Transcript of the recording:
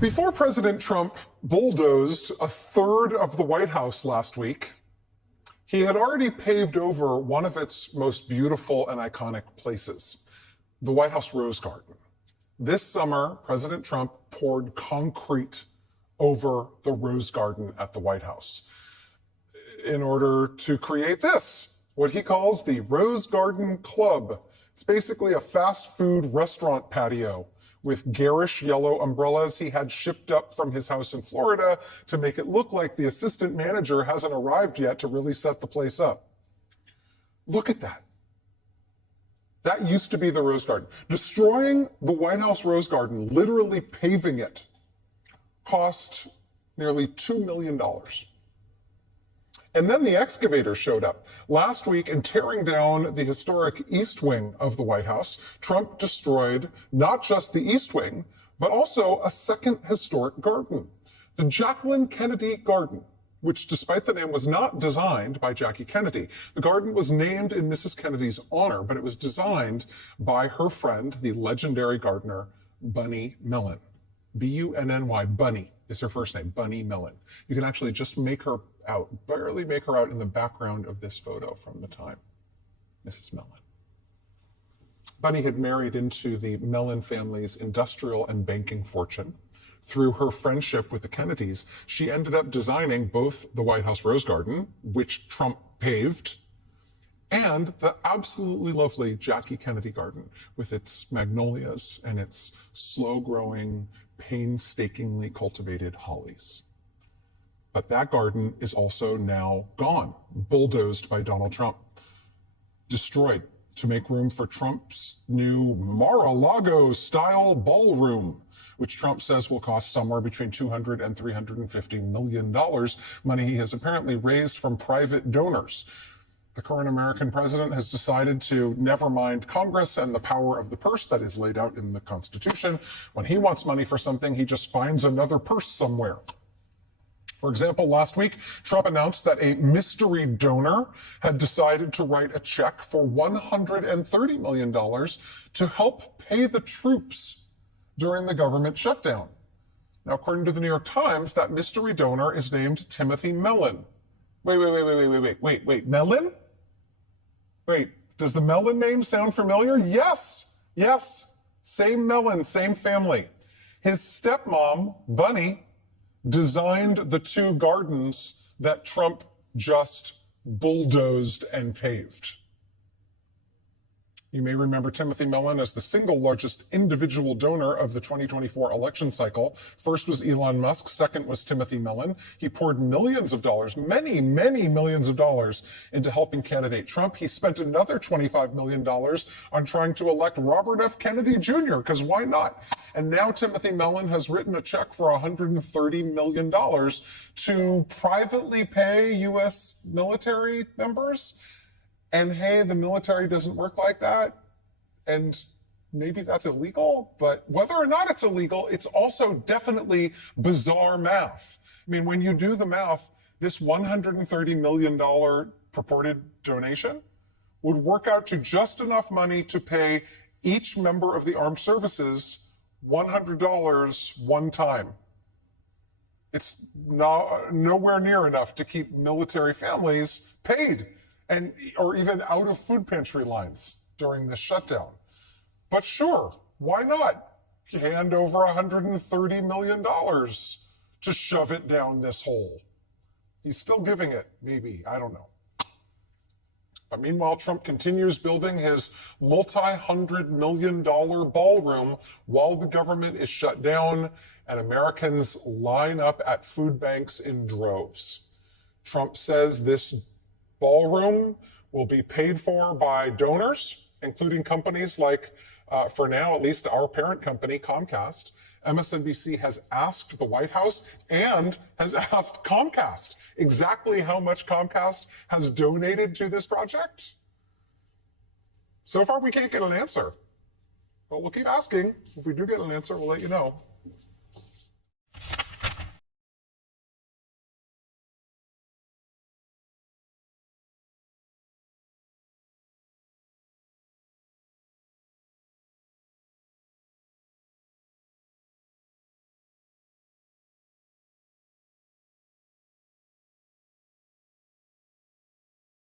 Before President Trump bulldozed a third of the White House last week, he had already paved over one of its most beautiful and iconic places, the White House Rose Garden. This summer, President Trump poured concrete over the Rose Garden at the White House in order to create this, what he calls the Rose Garden Club. It's basically a fast food restaurant patio with garish yellow umbrellas he had shipped up from his house in Florida to make it look like the assistant manager hasn't arrived yet to really set the place up. Look at that. That used to be the Rose Garden. Destroying the White House Rose Garden, literally paving it, cost nearly $2 million. And then the excavator showed up. Last week, in tearing down the historic East Wing of the White House, Trump destroyed not just the East Wing, but also a second historic garden, the Jacqueline Kennedy Garden, which, despite the name, was not designed by Jackie Kennedy. The garden was named in Mrs. Kennedy's honor, but it was designed by her friend, the legendary gardener, Bunny Mellon. B-U-N-N-Y, Bunny is her first name, Bunny Mellon. You can actually just make her out, barely make her out in the background of this photo from the time, Mrs. Mellon. Bunny had married into the Mellon family's industrial and banking fortune. Through her friendship with the Kennedys, she ended up designing both the White House Rose Garden, which Trump paved, and the absolutely lovely Jackie Kennedy Garden with its magnolias and its slow-growing, painstakingly cultivated hollies. But that garden is also now gone, bulldozed by Donald Trump, destroyed to make room for Trump's new Mar-a-Lago-style ballroom, which Trump says will cost somewhere between $200 and $350 million, money he has apparently raised from private donors. The current American president has decided to never mind Congress and the power of the purse that is laid out in the Constitution. When he wants money for something, he just finds another purse somewhere. For example, last week, Trump announced that a mystery donor had decided to write a check for $130 million to help pay the troops during the government shutdown. Now, according to the New York Times, that mystery donor is named Timothy Mellon. Wait, Mellon? Wait, does the Mellon name sound familiar? Yes, same Mellon, same family. His stepmom, Bunny, designed the two gardens that Trump just bulldozed and paved. You may remember Timothy Mellon as the single largest individual donor of the 2024 election cycle. First was Elon Musk, second was Timothy Mellon. He poured millions of dollars, many millions of dollars, into helping candidate Trump. He spent another $25 million on trying to elect Robert F. Kennedy Jr., because why not? And now Timothy Mellon has written a check for $130 million to privately pay U.S. military members. And hey, the military doesn't work like that. And maybe that's illegal, but whether or not it's illegal, it's also definitely bizarre math. I mean, when you do the math, this $130 million purported donation would work out to just enough money to pay each member of the armed services $100 one time. It's nowhere near enough to keep military families paid or even out of food pantry lines during this shutdown. But sure, why not hand over $130 million to shove it down this hole? He's still giving it, maybe, I don't know. But meanwhile, Trump continues building his multi-$100 million ballroom while the government is shut down and Americans line up at food banks in droves. Trump says this ballroom will be paid for by donors, including companies like, for now at least, our parent company, Comcast. MSNBC has asked the White House and has asked Comcast exactly how much Comcast has donated to this project. So far, we can't get an answer, but we'll keep asking. If we do get an answer, we'll let you know.